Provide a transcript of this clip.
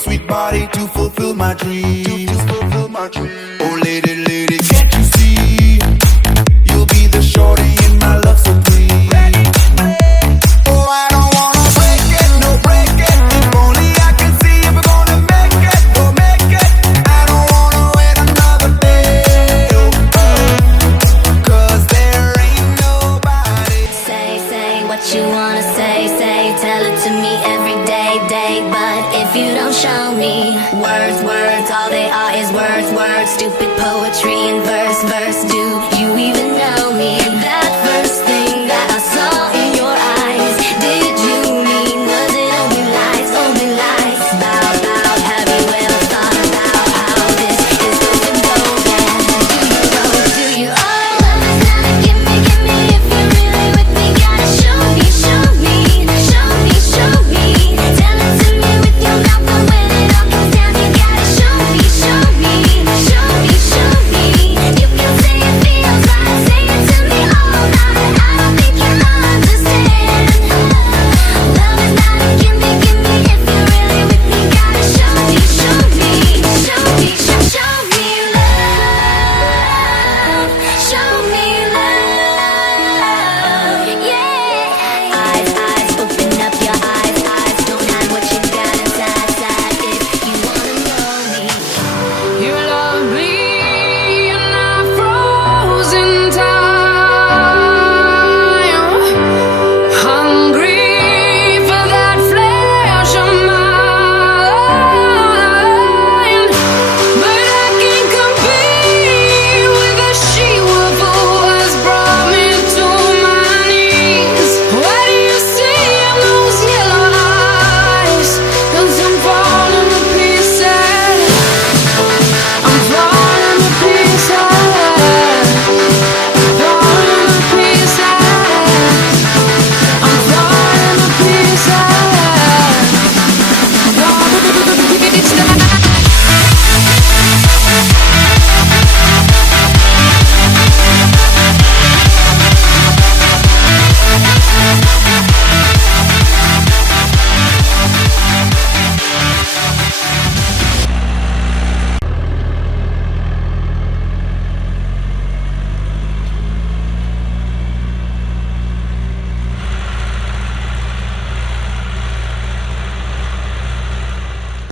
sweet body to fulfill my dreams. Oh lady, lady, can't you see? You'll be the shorty in my love supreme. Oh, I don't wanna break it, no break it. If only I can see if we're gonna make it, we'll make it. I don't wanna wait another day, cause there ain't nobody. Say what you wanna say, tell it to me every day. But if you don't show me words, all they are is words. Stupid poetry in verse. Do you even know me?